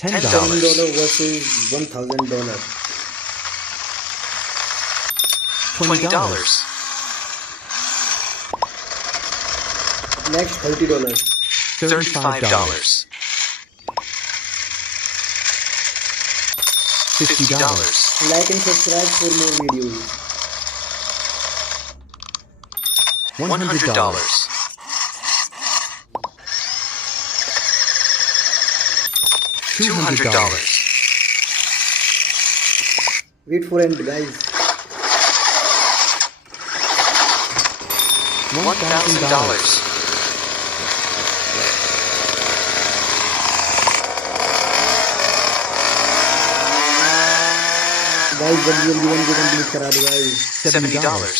$10 versus $1,000. $20. Next $30. $35. $50. Like and subscribe for more videos. $100. $200. Wait for end, guys. $1,000. Guys, जल्दी जल्दी 1 को complete करा दो guys. $70.